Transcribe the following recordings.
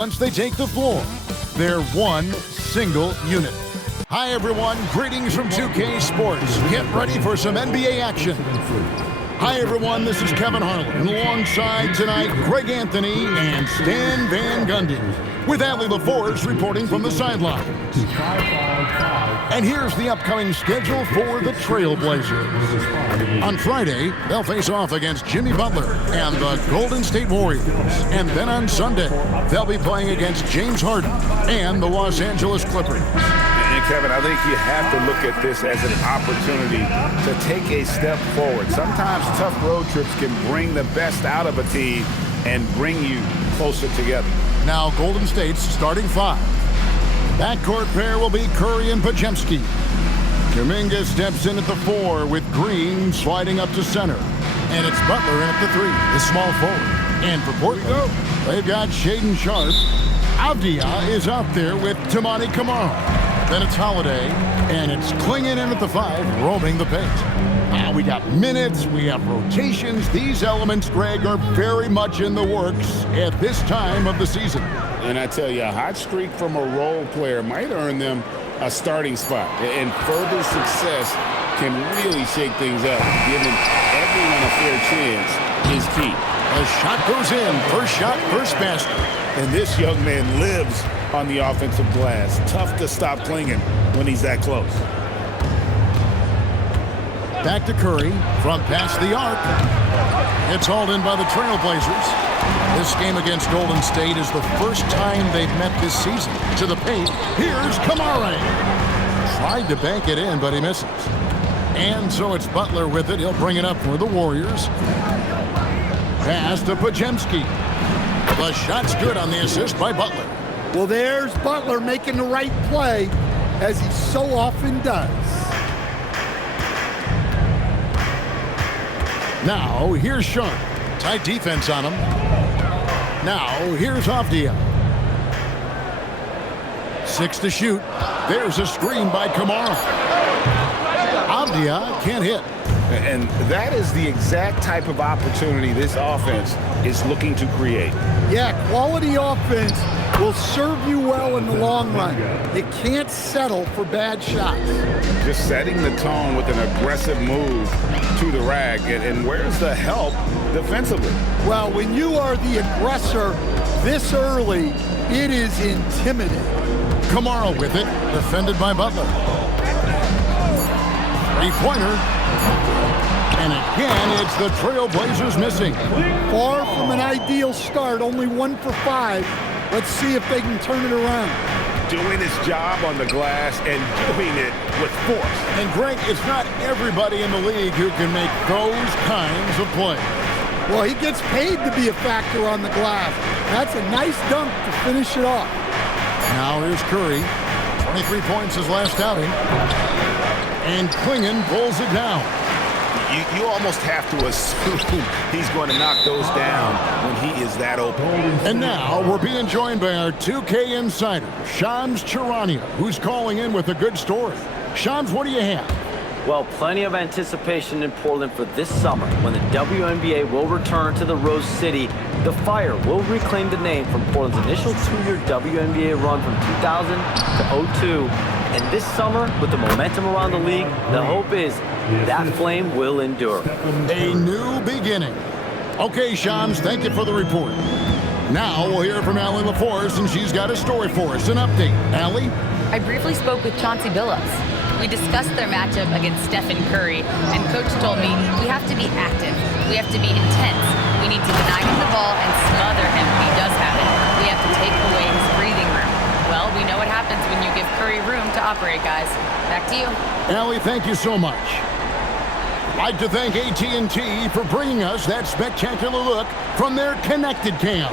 Once they take the floor, they're one single unit. Hi, everyone. Greetings from 2K Sports. Get ready for some NBA action. Hi, everyone. This is Kevin Harlan. And alongside tonight, Greg Anthony and Stan Van Gundy, with Allie LaForce reporting from the sidelines. And here's the upcoming schedule for the Trailblazers. On Friday, they'll face off against Jimmy Butler and the Golden State Warriors. And then on Sunday, they'll be playing against James Harden and the Los Angeles Clippers. And Kevin, I think you have to look at this as an opportunity to take a step forward. Sometimes tough road trips can bring the best out of a team and bring you closer together. Now Golden State's starting five. Backcourt pair will be Curry and Podziemski. Kuminga steps in at the 4 with Green sliding up to center. And it's Butler in at the 3, the small forward. And for Portland, they've got Shaedon Sharpe. Avdia is out there with Toumani Camara. Then it's Holiday, and it's Klingon in at the 5, roaming the paint. We got minutes, we have rotations. These elements, Greg, are very much in the works at this time of the season. And I tell you, a hot streak from a role player might earn them a starting spot. And further success can really shake things up. Giving everyone a fair chance is key. A shot goes in. First shot, first basket. And this young man lives on the offensive glass. Tough to stop Klingon when he's that close. Back to Curry from past the arc. It's hauled in by the Trailblazers. This game against Golden State is the first time they've met this season. To the paint, here's Camara. Tried to bank it in, but he misses. And so it's Butler with it. He'll bring it up for the Warriors. Pass to Podziemski. The shot's good on the assist by Butler. Well, there's Butler making the right play, as he so often does. Now, here's Sharpe. Tight defense on him. Now, here's Avdia. 6 to shoot. There's a screen by Camara. Avdia can't hit. And that is the exact type of opportunity this offense is looking to create. Yeah, quality offense will serve you well in the long run. You can't settle for bad shots. Just setting the tone with an aggressive move to the rack. And where's the help defensively? Well, when you are the aggressor this early, it is intimidating. Camara with it, defended by Butler. Three-pointer. And again, it's the Trailblazers missing. Far from an ideal start, only 1 for 5. Let's see if they can turn it around. Doing his job on the glass and doing it with force. And Greg, it's not everybody in the league who can make those kinds of plays. Well, he gets paid to be a factor on the glass. That's a nice dunk to finish it off. Now here's Curry. 23 points his last outing. And Klingon pulls it down. You almost have to assume he's going to knock those down when he is that open. And now we're being joined by our 2K insider, Shams Charania, who's calling in with a good story. Shams, what do you have? Well, plenty of anticipation in Portland for this summer when the WNBA will return to the Rose City. The Fire will reclaim the name from Portland's initial 2-year WNBA run from 2000 to 02. And this summer, with the momentum around the league, the hope is that flame will endure. A new beginning. Okay, Shams, thank you for the report. Now we'll hear from Allie LaForce, and she's got a story for us, an update. Allie? I briefly spoke with Chauncey Billups. We discussed their matchup against Stephen Curry, and Coach told me we have to be active. We have to be intense. We need to deny him the ball and smother him when he does have it. We have to take away his breathing room. Well, we know what happens when you give Curry room to operate, guys. Back to you. Allie, thank you so much. I'd like to thank AT&T for bringing us that spectacular look from their connected cam.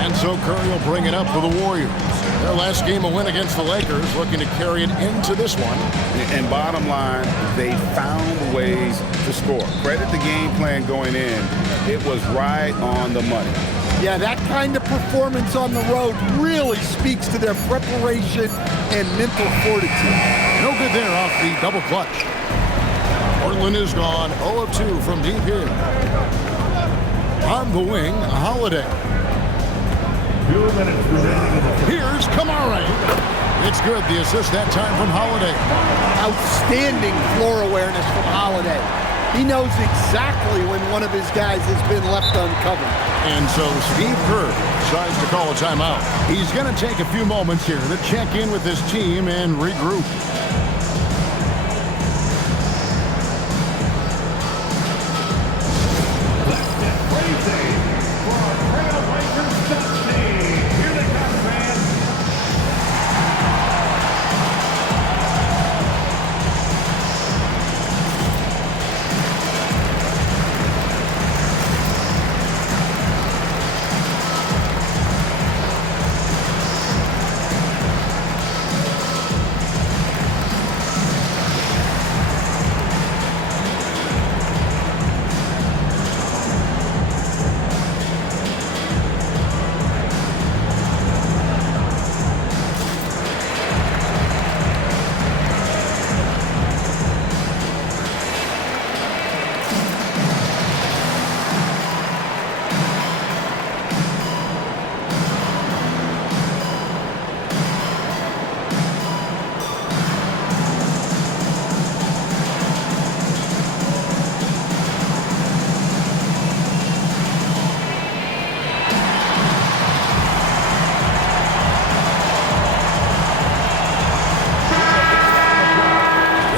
And so Curry will bring it up for the Warriors. Their last game a win against the Lakers, looking to carry it into this one. And bottom line, they found ways to score. Credit the game plan going in. It was right on the money. Yeah, that kind of performance on the road really speaks to their preparation and mental fortitude. No good there off the double clutch. Portland is gone 0 of 2 from deep here. On the wing, Holiday. Here's Kamara. It's good. The assist that time from Holiday. Outstanding floor awareness from Holiday. He knows exactly when one of his guys has been left uncovered. And so Steve Kerr decides to call a timeout. He's going to take a few moments here to check in with his team and regroup.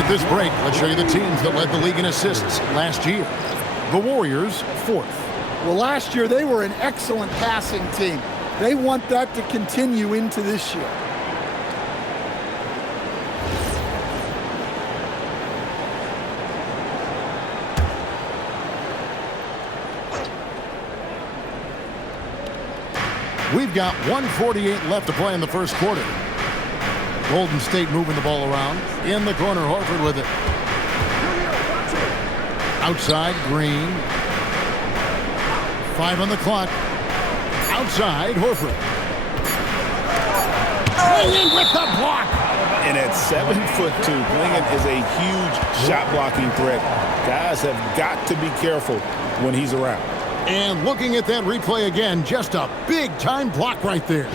This break, let's show you the teams that led the league in assists last year. The Warriors, 4th. Well, last year they were an excellent passing team. They want that to continue into this year. We've got 1:48 left to play in the first quarter. Golden State moving the ball around. In the corner, Horford with it. Outside, Green. 5 on the clock. Outside, Horford. Clingan with the block. And at 7'2", Clingan is a huge shot-blocking threat. Guys have got to be careful when he's around. And looking at that replay again, just a big-time block right there.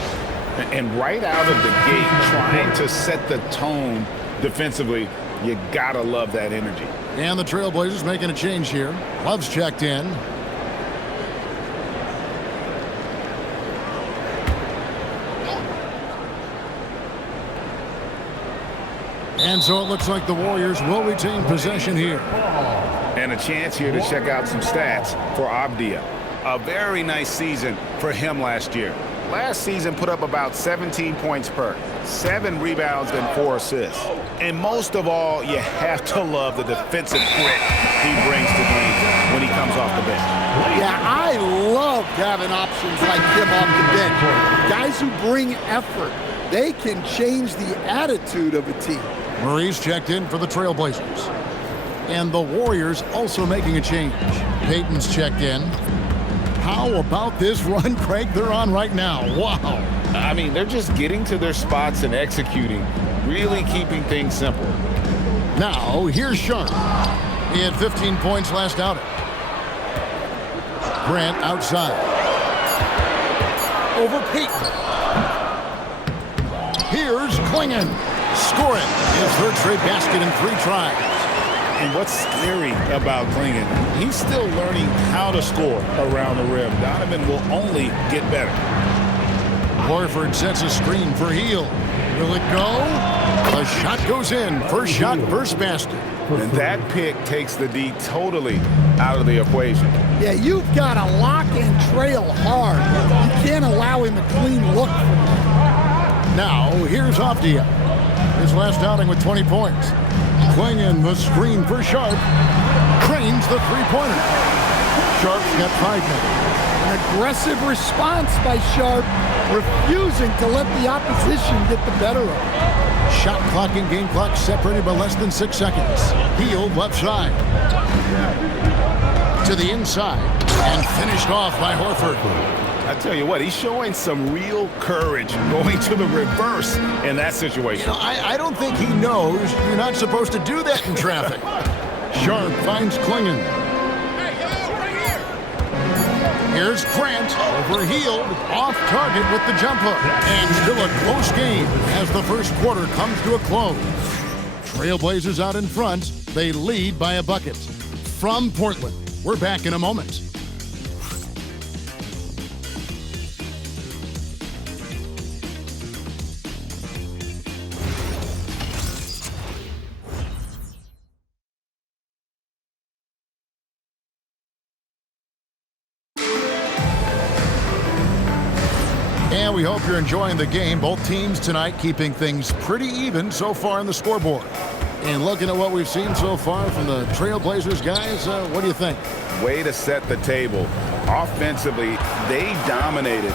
And right out of the gate, trying to set the tone defensively, you gotta love that energy. And the Trailblazers making a change here. Love's checked in. And so it looks like the Warriors will retain possession here. And a chance here to check out some stats for Avdija. A very nice season for him last year. Last season put up about 17 points per, 7 rebounds and 4 assists. And most of all, you have to love the defensive grit he brings to games when he comes off the bench. Yeah, I love having options like him off the bench. Guys who bring effort. They can change the attitude of a team. Murray's checked in for the Trailblazers. And the Warriors also making a change. Payton's checked in. How about this run, Craig, they're on right now? Wow. I mean, they're just getting to their spots and executing, really keeping things simple. Now, here's Sharp. He had 15 points last outing. Grant outside. Over Payton. Here's Clingan. Score it. His third straight basket in 3 tries. And what's scary about Clingan, he's still learning how to score around the rim. Donovan will only get better. Horford sets a screen for Hield. Will it go? The shot goes in. First shot, first basket. And that pick takes the D totally out of the equation. Yeah, you've got to lock and trail hard. You can't allow him a clean look. Now, here's Avdija. His last outing with 20 points. Clingan the screen for Sharp. Cranes the three-pointer. Sharp's got 5 minutes. An aggressive response by Sharp, refusing to let the opposition get the better of him. Shot clock and game clock separated by less than 6 seconds. Hield left side. To the inside. And finished off by Horford. I tell you what, he's showing some real courage going to the reverse in that situation. You know, I don't think he knows you're not supposed to do that in traffic. Sharp finds Clingan. Here's Grant, overhealed, off target with the jump hook. And still a close game as the first quarter comes to a close. Trailblazers out in front. They lead by a bucket. From Portland, we're back in a moment. And we hope you're enjoying the game. Both teams tonight keeping things pretty even so far on the scoreboard. And looking at what we've seen so far from the Trailblazers guys, what do you think? Way to set the table. Offensively, they dominated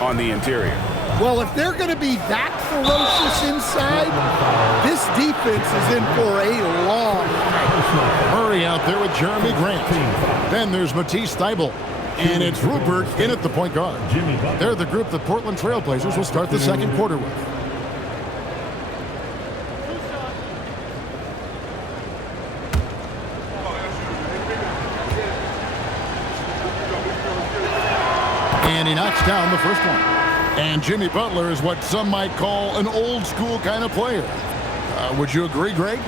on the interior. Well, if they're going to be that ferocious inside, this defense is in for a long night. Murray out there with Jeremy Grant. Then there's Matisse Thybulle. And it's Rupert in at the point guard. They're the group the Portland Trailblazers will start the second quarter with. And he knocks down the first one. And Jimmy Butler is what some might call an old school kind of player. Would you agree, Greg?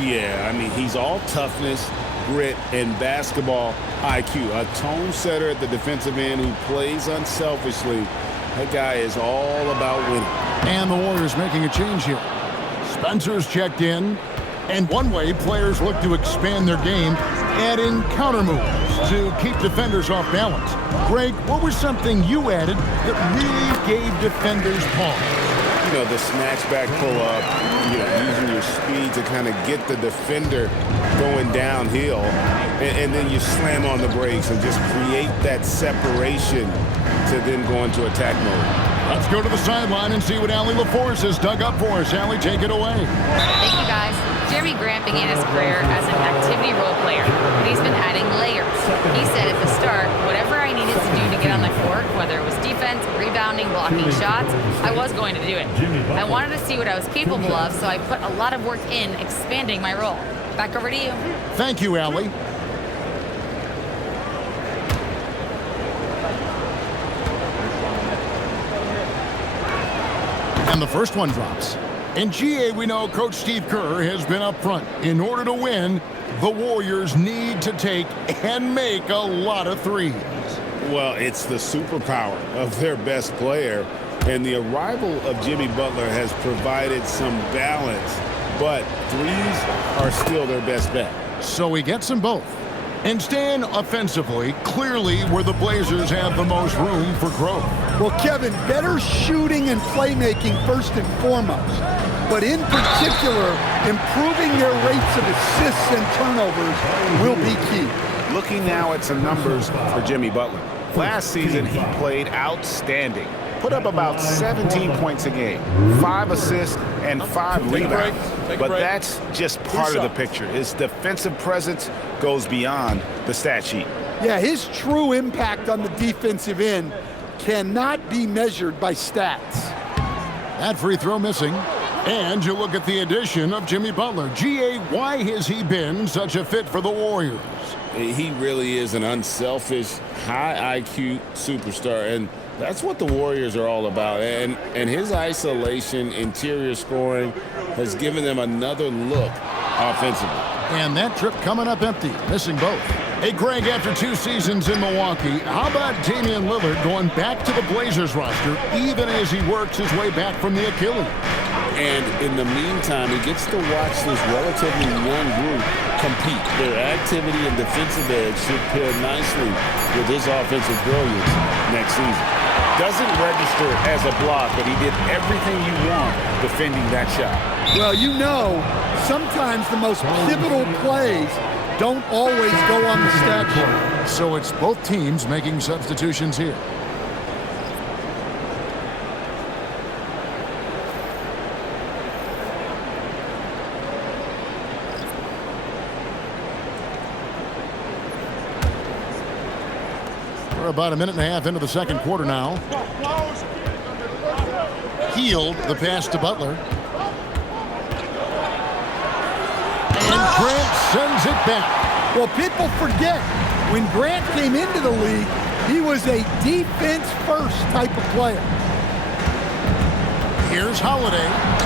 Yeah, I mean, he's all toughness, grit, and basketball IQ. A tone setter at the defensive end who plays unselfishly. That guy is all about winning. And the Warriors making a change here. Spencer's checked in. And one way players look to expand their game, adding counter moves to keep defenders off balance. Greg, what was something you added that really gave defenders pause? You know, the snatch back pull-up, using your speed to kind of get the defender going downhill, and then you slam on the brakes and just create that separation to then go into attack mode. Let's go to the sideline and see what Allie LaForce has dug up for us. Allie, take it away. Thank you, guys. Jeremy Grant began his career as an activity role player, but he's been adding layers. He said at the start, whatever I needed to do to get on the court, whether it was defense, rebounding, blocking shots, I was going to do it. I wanted to see what I was capable of, so I put a lot of work in expanding my role. Back over to you. Thank you, Allie. And the first one drops. In GA, we know Coach Steve Kerr has been up front. In order to win, the Warriors need to take and make a lot of threes. Well, it's the superpower of their best player, and the arrival of Jimmy Butler has provided some balance, but threes are still their best bet. So he gets them both. And staying offensively, clearly where the Blazers have the most room for growth. Well, Kevin, better shooting and playmaking first and foremost, but in particular, improving their rates of assists and turnovers will be key. Looking now at some numbers for Jimmy Butler. Last season, he played outstanding. Put up about 17 points a game, 5 assists, and 5 rebounds. But that's just part of the picture. His defensive presence goes beyond the stat sheet. Yeah, his true impact on the defensive end cannot be measured by stats. That free throw missing. And you look at the addition of Jimmy Butler. GA, why has he been such a fit for the Warriors? He really is an unselfish, high IQ superstar, and that's what the Warriors are all about. And his isolation, interior scoring has given them another look offensively. And that trip coming up empty, missing both. Hey, Greg, after 2 seasons in Milwaukee, how about Damian Lillard going back to the Blazers roster even as he works his way back from the Achilles? And in the meantime, he gets to watch this relatively young group compete. Their activity and defensive edge should pair nicely with his offensive brilliance next season. Doesn't register as a block, but he did everything you want defending that shot. Well, you know, sometimes the most pivotal plays don't always go on the stat sheet. So it's both teams making substitutions here. We're about a minute and a half into the second quarter now. Healed the pass to Butler. And Grant sends it back. Well, people forget, when Grant came into the league, He was a defense-first type of player. Here's Holiday.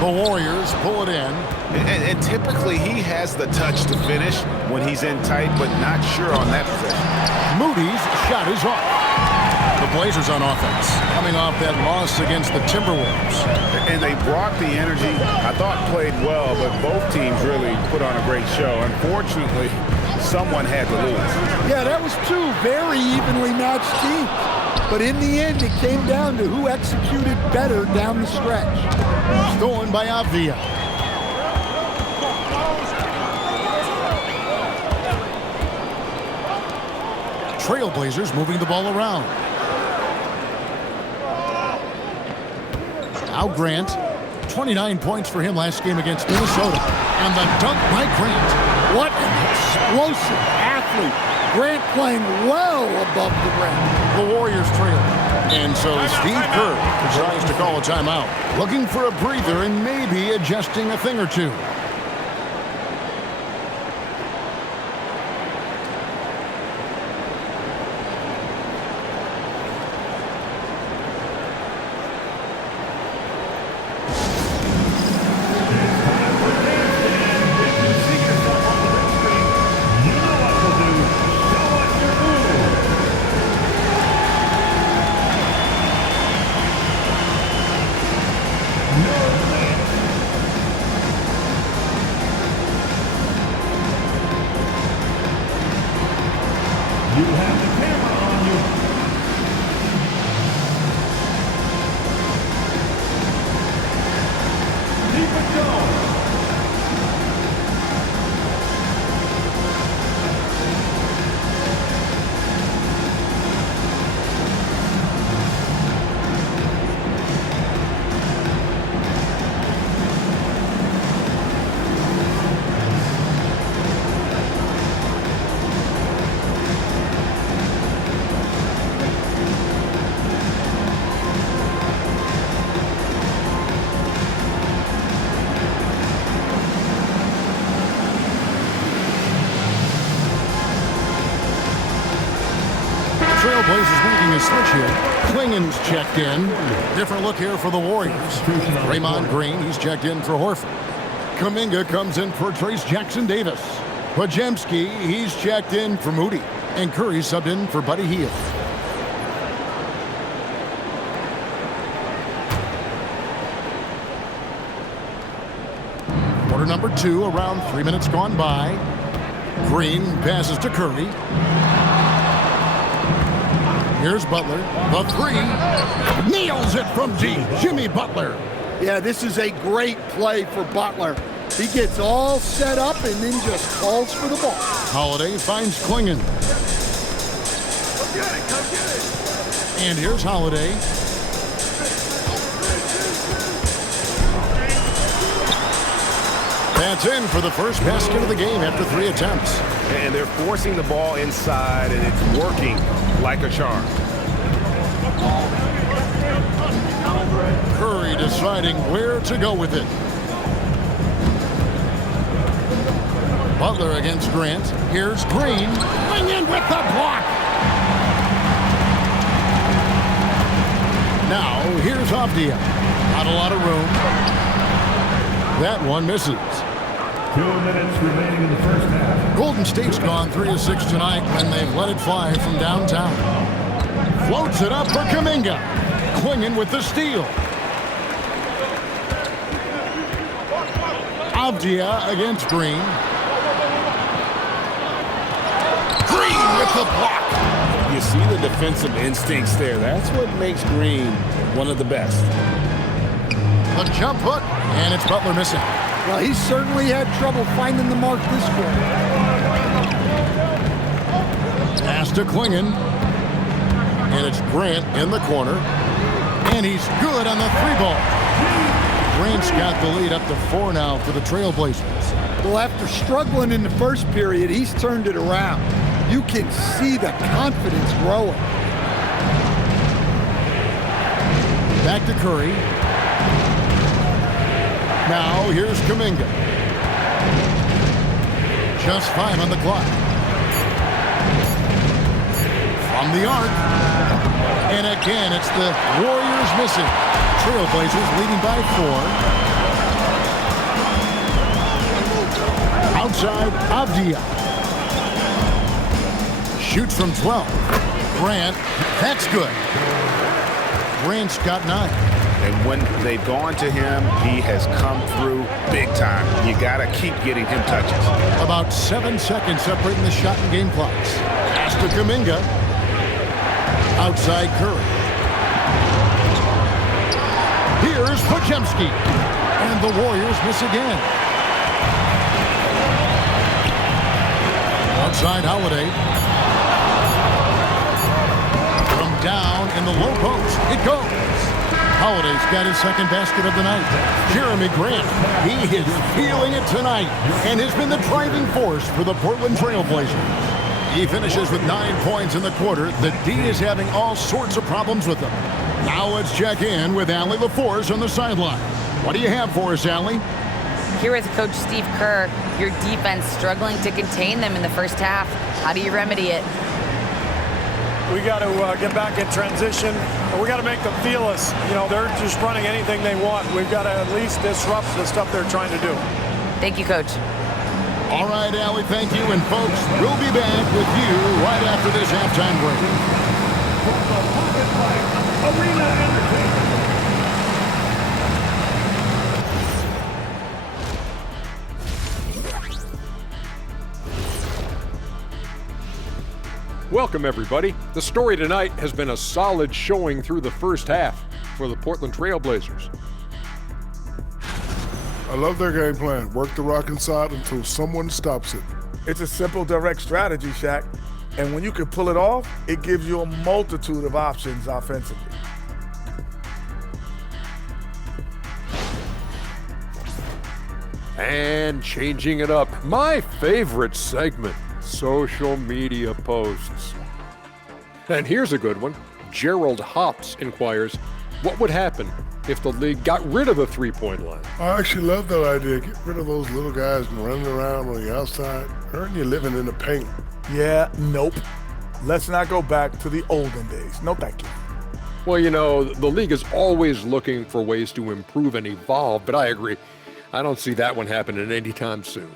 The Warriors pull it in. And typically he has the touch to finish when he's in tight, but not sure on that possession. Moody's shot is off. The Blazers on offense, coming off that loss against the Timberwolves. And they brought the energy. I thought played well, but both teams really put on a great show. Unfortunately, someone had to lose. Yeah, that was two very evenly matched teams. But in the end, it came down to who executed better down the stretch. Stolen by Avdia. Trailblazers moving the ball around. Now Grant, 29 points for him last game against Minnesota. And the dunk by Grant. What an explosive athlete. Grant playing well above the rim. The Warriors trail. And so Steve Kerr decides to call a timeout. Looking for a breather and maybe adjusting a thing or two. Trailblazers making a switch here. Klingen's checked in. Different look here for the Warriors. Draymond Green, he's checked in for Horford. Kuminga comes in for Trace Jackson-Davis. Podziemski, he's checked in for Moody. And Curry subbed in for Buddy Hield. Quarter number 2, around 3 minutes gone by. Green passes to Curry. Here's Butler. The three. Nails it from deep. Jimmy Butler. Yeah, this is a great play for Butler. He gets all set up and then just calls for the ball. Holiday finds Klingen. Come get it, come get it. And here's Holiday. That's in for the first basket of the game after 3 attempts. And they're forcing the ball inside, and it's working like a charm. Curry deciding where to go with it. Butler against Grant. Here's Green. Bring in with the block. Now, here's Avdia. Not a lot of room. That one misses. 2 minutes remaining in the first half. Golden State's gone 3 of 6 tonight when they've let it fly from downtown. Floats it up for Kuminga. Klingen with the steal. Avdia against Green. Green with the block. You see the defensive instincts there. That's what makes Green one of the best. The jump hook, and it's Butler missing. Well, he certainly had trouble finding the mark this quarter. Pass to Klingen. And it's Grant in the corner. And he's good on the 3-ball. Grant's got the lead up to 4 now for the Trailblazers. Well, after struggling in the first period, he's turned it around. You can see the confidence growing. Back to Curry. Now, here's Kuminga. Just 5 on the clock. From the arc. And again, it's the Warriors missing. Trailblazers leading by 4. outside Avdia. Shoots from 12. Grant, that's good. Grant's got 9. And when they've gone to him, he has come through big time. You got to keep getting him touches. About 7 seconds separating the shot and game clocks. Pass to Kuminga. Outside Curry. Here's Podziemski. And the Warriors miss again. Outside Holiday. From down in the low post. It goes. Holiday's got his second basket of the night. Jeremy Grant, he is feeling it tonight and has been the driving force for the Portland Trailblazers. He finishes with 9 points in the quarter. The D is having all sorts of problems with them. Now let's check in with Allie LaForce on the sideline. What do you have for us, Allie? Here with Coach Steve Kerr, your defense struggling to contain them in the first half. How do you remedy it? We got to get back in transition. We got to make them feel us. You know, they're just running anything they want. We've got to at least disrupt the stuff they're trying to do. Thank you, Coach. All right, Allie, thank you. And folks, we'll be back with you right after this halftime break. Arena Entertainment. Welcome, everybody. The story tonight has been a solid showing through the first half for the Portland Trailblazers. I love their game plan. Work the rock inside until someone stops it. It's a simple, direct strategy, Shaq. And when you can pull it off, it gives you a multitude of options offensively. And changing it up, my favorite segment, social media posts. And here's a good one. Gerald Hops inquires, what would happen if the league got rid of the three-point line? I actually love that idea. Get rid of those little guys running around on the outside, earn your living in the paint. Yeah, nope. Let's not go back to the olden days. No, thank you. Well, you know, the league is always looking for ways to improve and evolve, but I agree. I don't see that one happening anytime soon.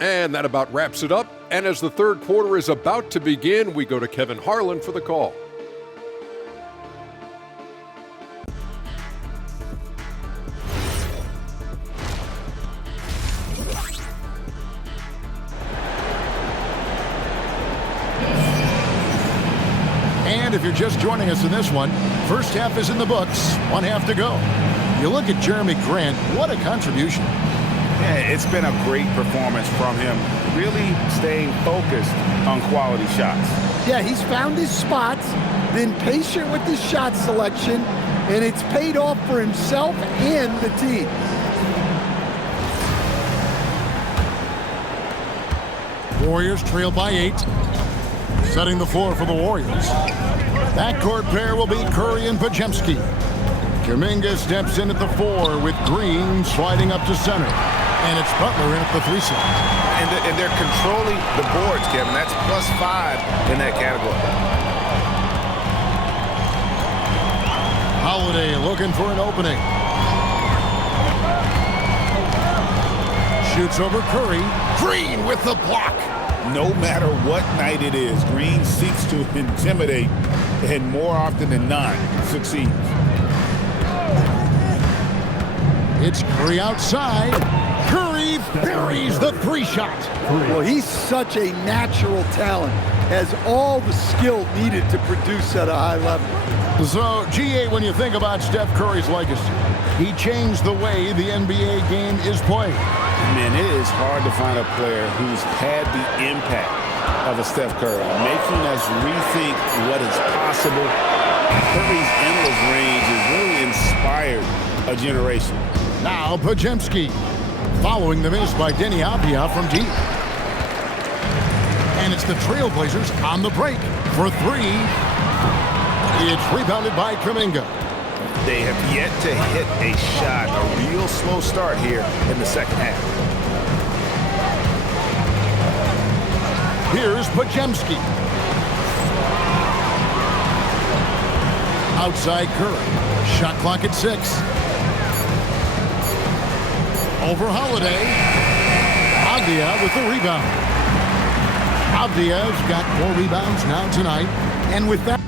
And that about wraps it up. And as the third quarter is about to begin, we go to Kevin Harlan for the call. And if you're just joining us in this one, first half is in the books, 1 half to go. You look at Jeremy Grant, what a contribution. Yeah, it's been a great performance from him, really staying focused on quality shots. Yeah, he's found his spots, been patient with his shot selection, and it's paid off for himself and the team. Warriors trail by 8. Setting the floor for the Warriors. Backcourt pair will be Curry and Podziemski. Kuminga steps in at the 4 with Green sliding up to center. And it's Butler in at the 3 slot. And they're controlling the boards, Kevin. That's +5 in that category. Holiday looking for an opening. Shoots over Curry. Green with the block. No matter what night it is, Green seeks to intimidate and more often than not succeeds. It's Curry outside. Curry buries the 3 shot. Well, he's such a natural talent, has all the skill needed to produce at a high level. So, GA, when you think about Steph Curry's legacy, he changed the way the NBA game is played. Man, it is hard to find a player who's had the impact of a Steph Curry, making us rethink what is possible. Curry's endless range has really inspired a generation. Now Podziemski, following the miss by Denny Avdia from deep. And it's the Trailblazers on the break for 3. It's rebounded by Kuminga. They have yet to hit a shot, a real slow start here in the second half. Here's Podziemski. Outside Curry. Shot clock at 6. Over Holiday. Avdia with the rebound. Avdia's got 4 rebounds now tonight. And with that,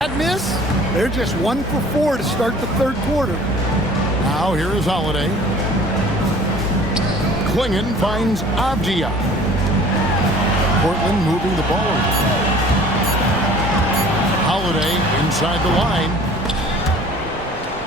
that miss, they're just 1 for 4 to start the third quarter. Now here is Holiday. Klingon finds Avdia. Portland moving the ball. Holiday inside the line.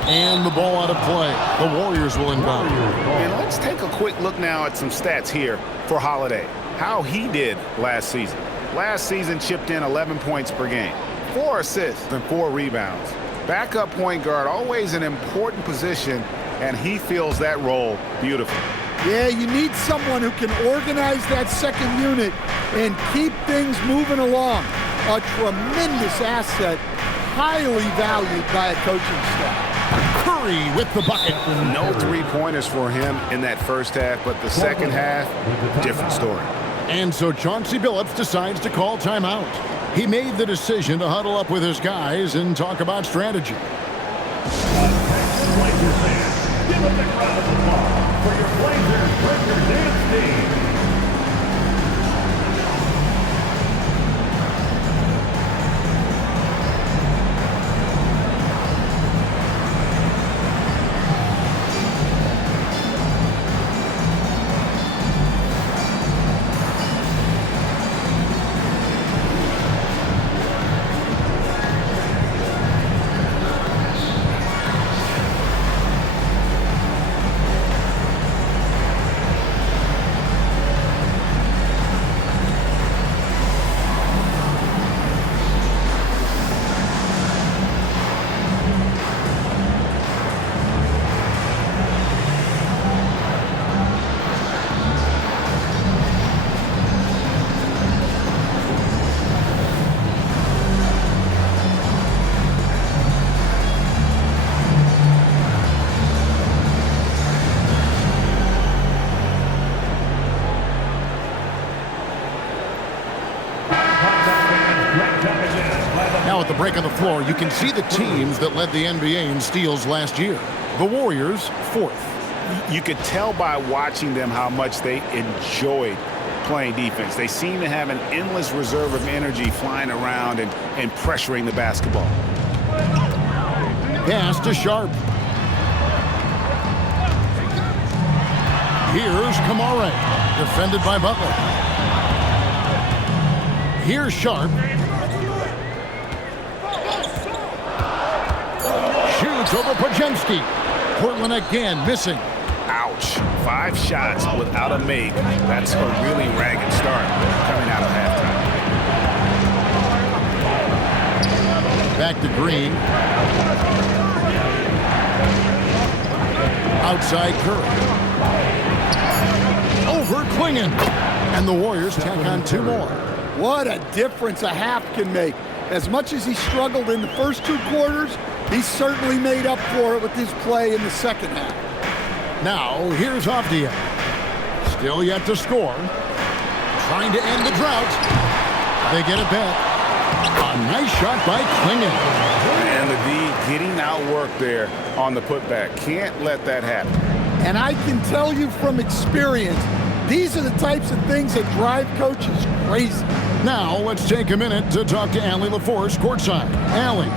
And the ball out of play. The Warriors will inbound. And let's take a quick look now at some stats here for Holiday. How he did last season. Last season chipped in 11 points per game. 4 assists and 4 rebounds. Backup point guard, always an important position, and he fills that role beautifully. Yeah, you need someone who can organize that second unit and keep things moving along. A tremendous asset, highly valued by a coaching staff. Curry with the bucket. No 3-pointers for him in that first half, but the second half, different story. And so Chauncey Billups decides to call timeout. He made the decision to huddle up with his guys and talk about strategy. Blazers fans, give us a round of applause for your Blazers Breaker Dance team. Now at the break on the floor, you can see the teams that led the NBA in steals last year. The Warriors, 4th. You could tell by watching them how much they enjoyed playing defense. They seem to have an endless reserve of energy flying around and pressuring the basketball. Pass to Sharp. Here's Kamare, defended by Butler. Here's Sharp. Shoots over Pajemski. Portland again missing. Ouch. 5 shots without a make. That's a really ragged start coming out of halftime. Back to Green. Outside Curry. Over Klingon. And the Warriors tack on 2 more. What a difference a half can make. As much as he struggled in the first 2 quarters, he certainly made up for it with his play in the second half. Now, here's Avdia. Still yet to score. Trying to end the drought. They get it back. A nice shot by Klingon. And the D getting outworked there on the putback. Can't let that happen. And I can tell you from experience, these are the types of things that drive coaches crazy. Now, let's take a minute to talk to Allie LaForce courtside. Allie.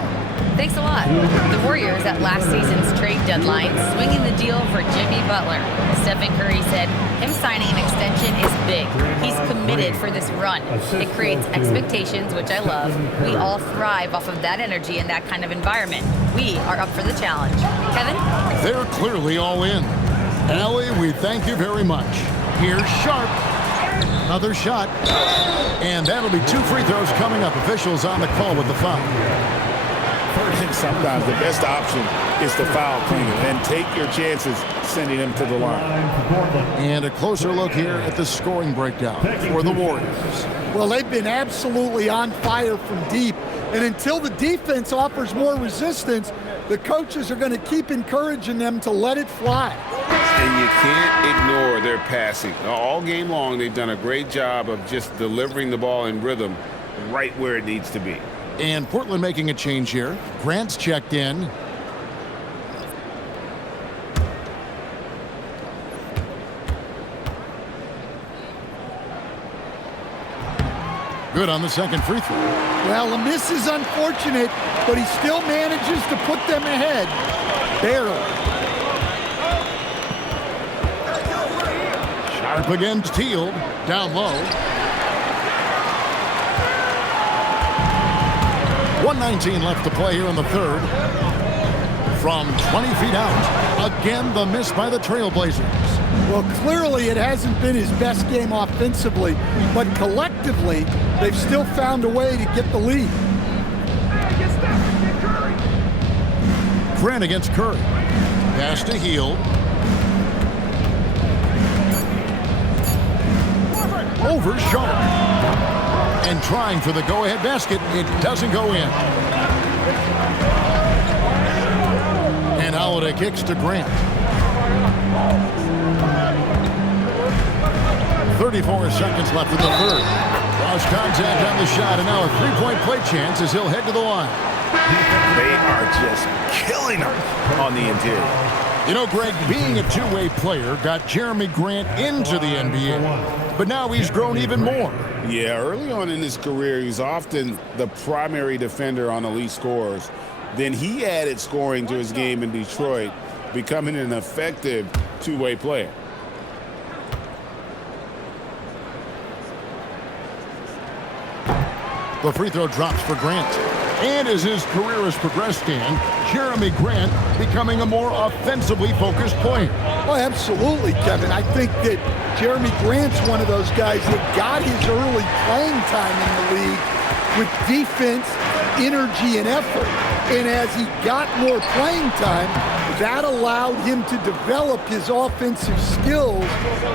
Thanks a lot. The Warriors at last season's trade deadline swinging the deal for Jimmy Butler. Stephen Curry said him signing an extension is big. He's committed for this run. It creates expectations, which I love. We all thrive off of that energy in that kind of environment. We are up for the challenge. Kevin? They're clearly all in. Allie, we thank you very much. Here's Sharp. Another shot. And that'll be 2 free throws coming up. Officials on the call with the foul. Sometimes the best option is to foul Klingon. Then take your chances sending him to the line. And a closer look here at the scoring breakdown for the Warriors. Well, they've been absolutely on fire from deep. And until the defense offers more resistance, the coaches are going to keep encouraging them to let it fly. And you can't ignore their passing. All game long, they've done a great job of just delivering the ball in rhythm right where it needs to be. And Portland making a change here. Grant's checked in. Good on the second free throw. Well, the miss is unfortunate, but he still manages to put them ahead. Barely. Sharp against Teal. Down low. 1:19 left to play here in the third. From 20 feet out. Again, the miss by the Trailblazers. Well, clearly it hasn't been his best game offensively, but collectively, they've still found a way to get the lead. Grant against Curry. Pass to Hield. Over Sharp. And trying for the go-ahead basket. It doesn't go in. And Holiday kicks to Grant. 34 seconds left in the third. Lost contact on the shot, and now a three-point play chance as he'll head to the line. They are just killing them on the interior. You know, Greg, being a two-way player got Jeremy Grant into the NBA, but now he's grown even more. Yeah, early on in his career, he was often the primary defender on elite scorers. Then he added scoring to his game in Detroit, becoming an effective two-way player. The free throw drops for Grant. And as his career has progressed, Dan, Jeremy Grant becoming a more offensively focused player. Oh, absolutely, Kevin. I think that Jeremy Grant's one of those guys that got his early playing time in the league with defense, energy, and effort. And as he got more playing time, that allowed him to develop his offensive skills.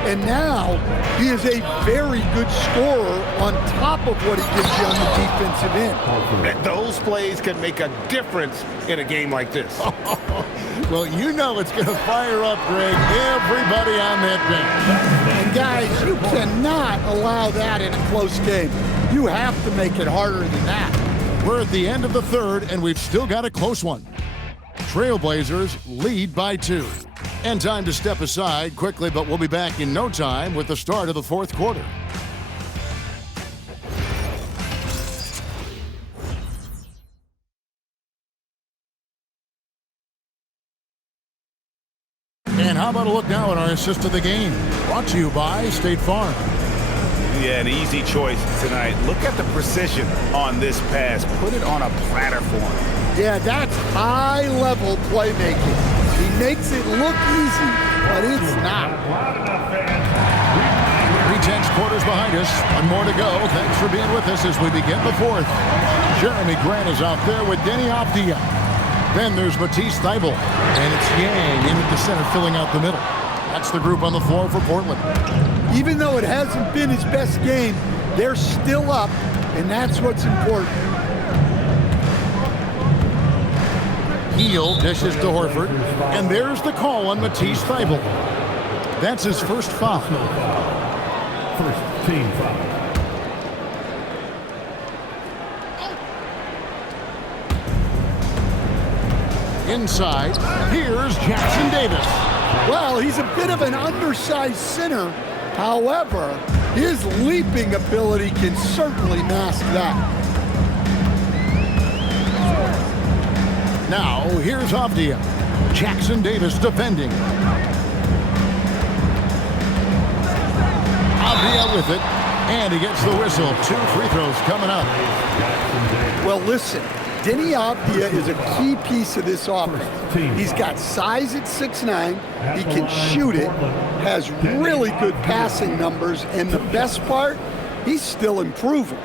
And now he is a very good scorer on top of what he gives you on the defensive end. Those plays can make a difference in a game like this. Well, you know it's going to fire up, Greg, everybody on that bench. And guys, you cannot allow that in a close game. You have to make it harder than that. We're at the end of the third, and we've still got a close one. Trailblazers lead by 2. And time to step aside quickly, but we'll be back in no time with the start of the fourth quarter. How about a look now at our assist of the game? Brought to you by State Farm. Yeah, an easy choice tonight. Look at the precision on this pass. Put it on a platter for him. Yeah, that's high-level playmaking. He makes it look easy, but it's not. 3/10 quarters behind us. One more to go. Thanks for being with us as we begin the fourth. Jeremy Grant is out there with Denny Avdia. Then there's Matisse Thybulle. And it's Yang in at the center, filling out the middle. That's the group on the floor for Portland. Even though it hasn't been his best game, they're still up, and that's what's important. Heel dishes to Horford. And there's the call on Matisse Thybulle. That's his first foul. First team foul. Inside, here's Jackson Davis. Well, he's a bit of an undersized center. However, his leaping ability can certainly mask that. Now, here's Avdia. Jackson Davis defending. Avdia with it, and he gets the whistle. 2 free throws coming up. Well, listen, Denny Avdia is a key piece of this offense. He's got size at 6'9", he can shoot it, has really good passing numbers, and the best part, he's still improving.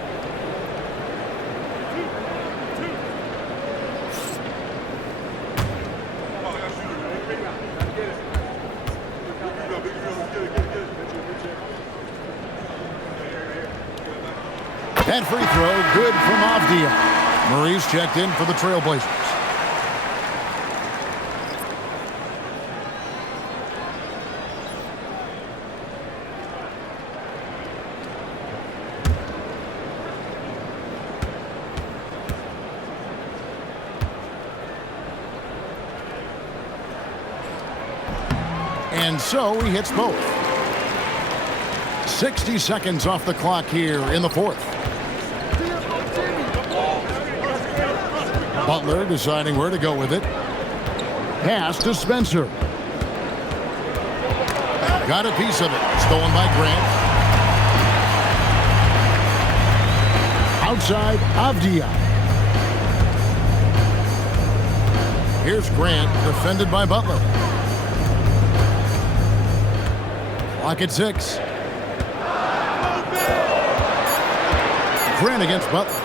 That free throw, good from Avdia. Murray's checked in for the Trailblazers. And so he hits both. 60 seconds off the clock here in the fourth. Butler deciding where to go with it. Pass to Spencer. Got a piece of it. Stolen by Grant. Outside, Avdia. Here's Grant, defended by Butler. Clock at 6. Grant against Butler.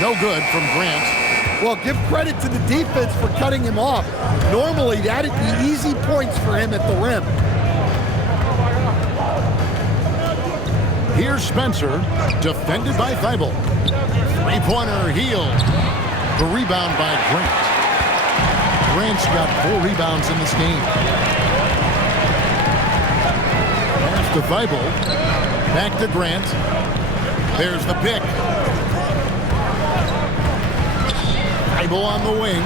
No good from Grant. Well, give credit to the defense for cutting him off. Normally, that'd be easy points for him at the rim. Here's Spencer, defended by Thybulle. Three-pointer, Heel. The rebound by Grant. Grant's got 4 rebounds in this game. Pass to Thybulle. Back to Grant. There's the pick. Thybulle on the wing.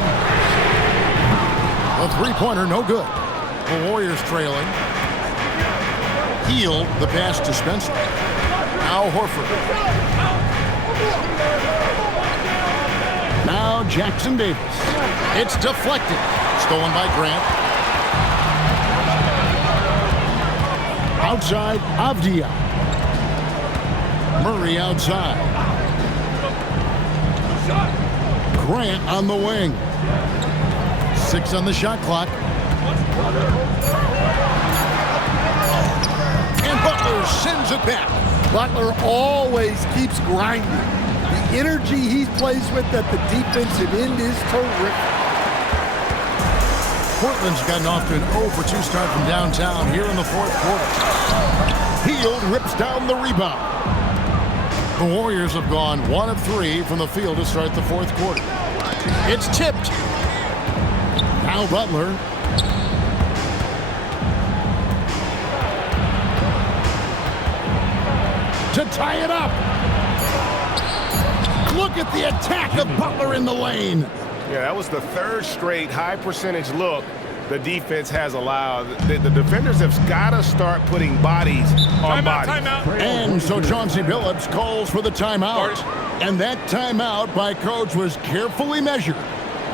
A three-pointer, no good. The Warriors trailing. Heel, the pass to Spencer. Now Horford. Now Jackson Davis. It's deflected. Stolen by Grant. Outside, Avdia. Murray outside. Grant on the wing. 6 on the shot clock. And Butler sends it back. Butler always keeps grinding. The energy he plays with at the defensive end is terrific. Portland's gotten off to an 0-for-2 start from downtown here in the fourth quarter. Hield rips down the rebound. The Warriors have gone 1 of 3 from the field to start the fourth quarter. It's tipped. Now Butler. To tie it up. Look at the attack of Butler in the lane. Yeah, that was the 3rd straight high percentage look the defense has allowed. The defenders have got to start putting bodies on bodies. And so Chauncey Billups calls for the timeout. And that timeout by Coach was carefully measured,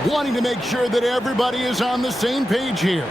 wanting to make sure that everybody is on the same page here.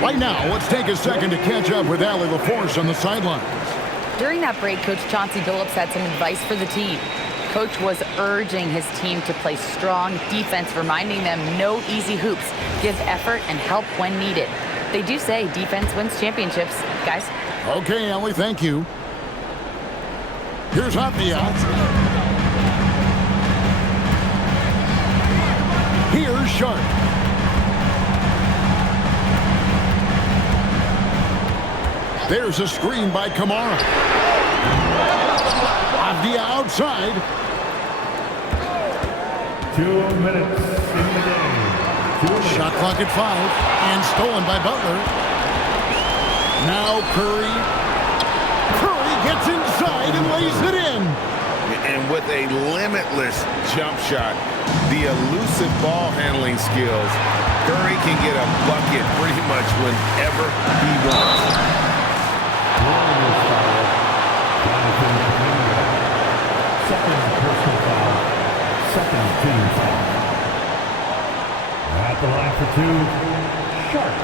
Right now, let's take a second to catch up with Allie LaForce on the sidelines. During that break, Coach Chauncey Billups had some advice for the team. Coach was urging his team to play strong defense, reminding them no easy hoops, give effort, and help when needed. They do say defense wins championships, guys. Okay, Allie, thank you. Here's Hopnia. Here's Sharp. There's a screen by Kamara. Hopnia outside. 2 minutes in the game. Shot clock at 5 and stolen by Butler. Now Curry. Curry gets inside and lays it in. And with a limitless jump shot, the elusive ball handling skills, Curry can get a bucket pretty much whenever he wants. Second personal foul. Second team foul. At the line for 2, Sharp.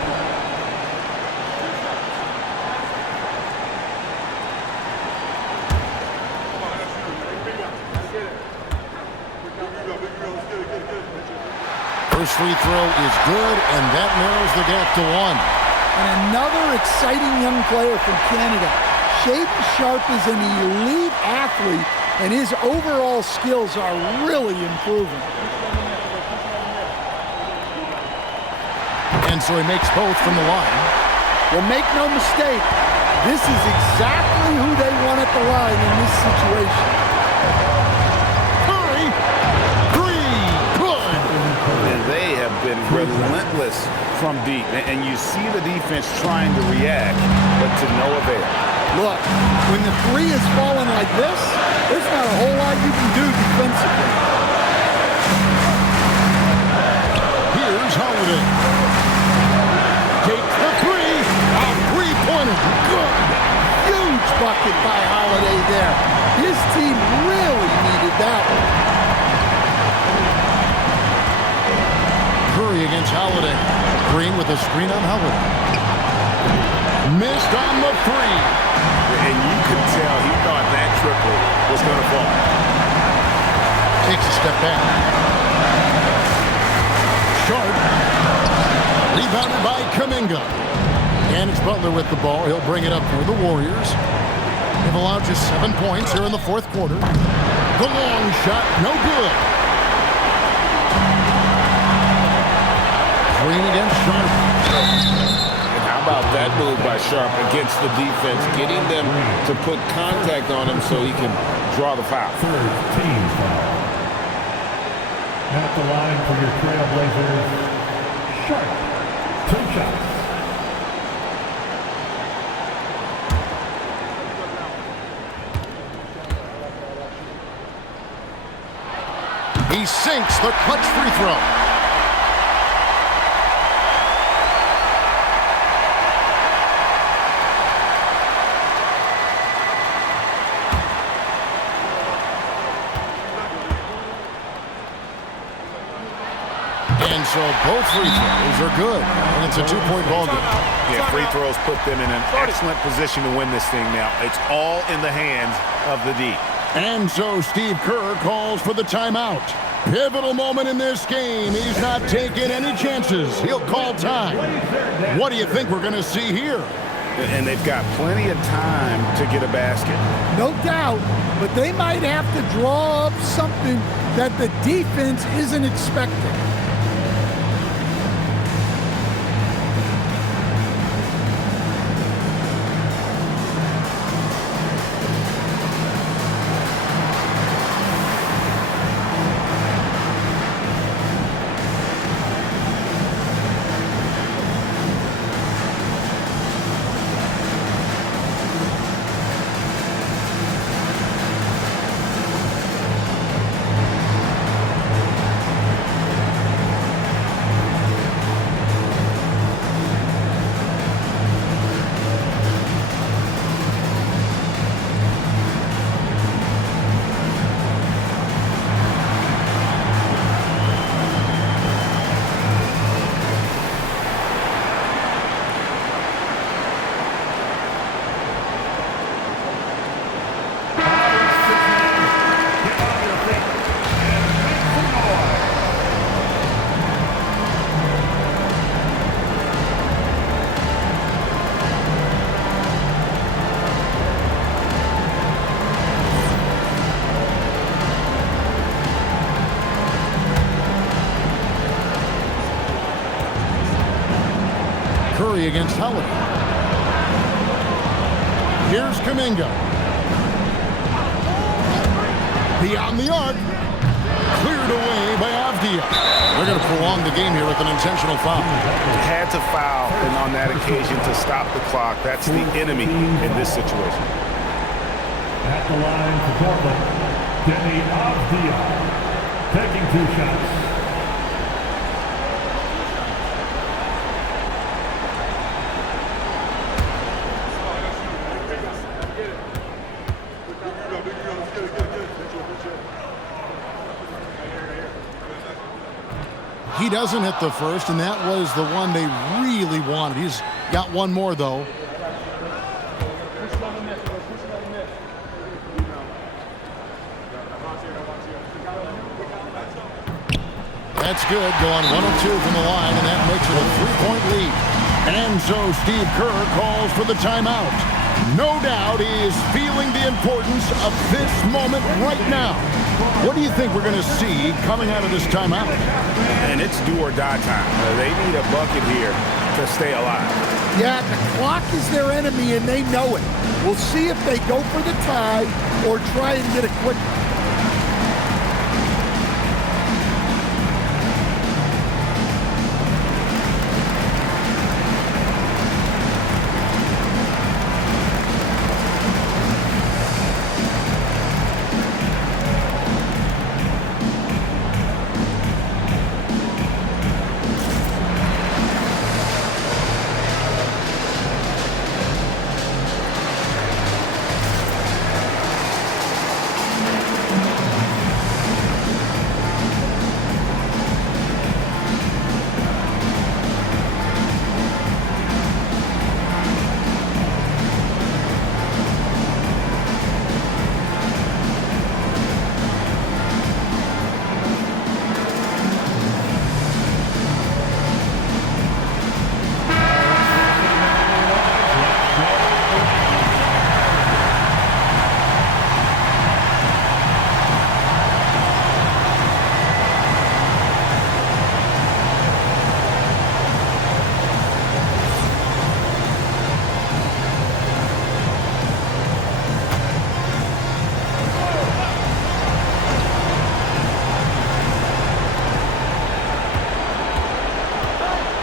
First free throw is good, and that narrows the gap to 1. And another exciting young player from Canada. Shaden Sharp is an elite athlete, and his overall skills are really improving. And so he makes both from the line. Well, make no mistake, this is exactly who they want at the line in this situation. Curry, 3, good. And they have been relentless from deep. And you see the defense trying to react, but to no avail. Look, when the 3 is falling like this, there's not a whole lot you can do defensively. Here's Holiday. Takes the 3. A three-pointer. Good. Huge bucket by Holiday there. His team really needed that one. Curry against Holiday. Green with a screen on Holiday. Missed on the 3. And you could tell he thought that triple was going to fall. Takes a step back. Sharp. Rebounded by Kuminga. And it's Butler with the ball. He'll bring it up for the Warriors. They've allowed just 7 points here in the fourth quarter. The long shot, no good. Green against Sharp. How about that move by Sharp against the defense, getting them to put contact on him so he can draw the foul. Third team foul. At the line for your Trailblazers, Sharp. 2 shots. He sinks the clutch free throw. And so both free throws are good. And it's a 2-point ball game. Yeah, free throws put them in an excellent position to win this thing now. It's all in the hands of the D. And so Steve Kerr calls for the timeout. Pivotal moment in this game. He's not taking any chances. He'll call time. What do you think we're going to see here? And they've got plenty of time to get a basket. No doubt, but they might have to draw up something that the defense isn't expecting. Curry against Holiday. Here's Kuminga. Beyond the arc. Cleared away by Avdia. They're going to prolong the game here with an intentional foul. Had to foul, and on that occasion to stop the clock. That's the enemy in this situation. At the line for Portland, Denny Avdia, taking 2 shots. He doesn't hit the first, and that was the one they really wanted. He's got one more, though. That's good, going 1 of 2 from the line, and that makes it a 3-point lead. And so Steve Kerr calls for the timeout. No doubt he is feeling the importance of this moment right now. What do you think we're going to see coming out of this timeout? And it's do or die time. They need a bucket here to stay alive. Yeah, the clock is their enemy, and they know it. We'll see if they go for the tie or try and get a quick.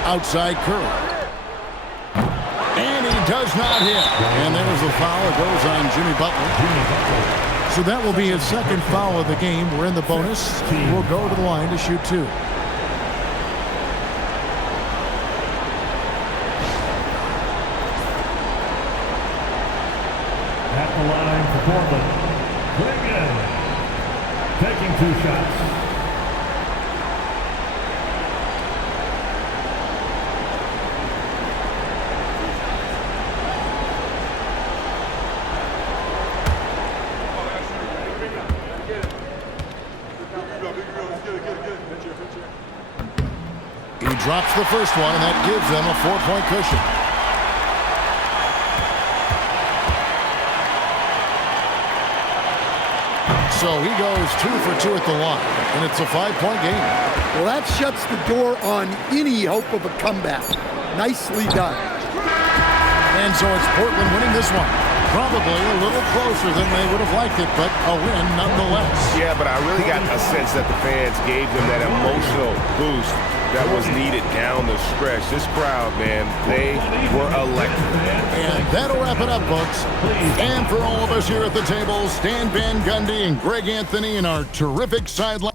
Outside Curry. And he does not hit. And there's the foul. It goes on Jimmy Butler. So that will be his second foul of the game. We're in the bonus. We'll go to the line to shoot 2. At the line for Portland, Kuminga, taking 2 shots. He drops the first one, and that gives them a 4-point cushion. So he goes 2 for 2 at the line, and it's a 5-point game. Well, that shuts the door on any hope of a comeback. Nicely done. And so it's Portland winning this one. Probably a little closer than they would have liked it, but a win nonetheless. Yeah, but I really got a sense that the fans gave them that emotional boost that was needed down the stretch. This crowd, man, they were electric. And that'll wrap it up, folks. And for all of us here at the table, Stan Van Gundy and Greg Anthony and our terrific sideline.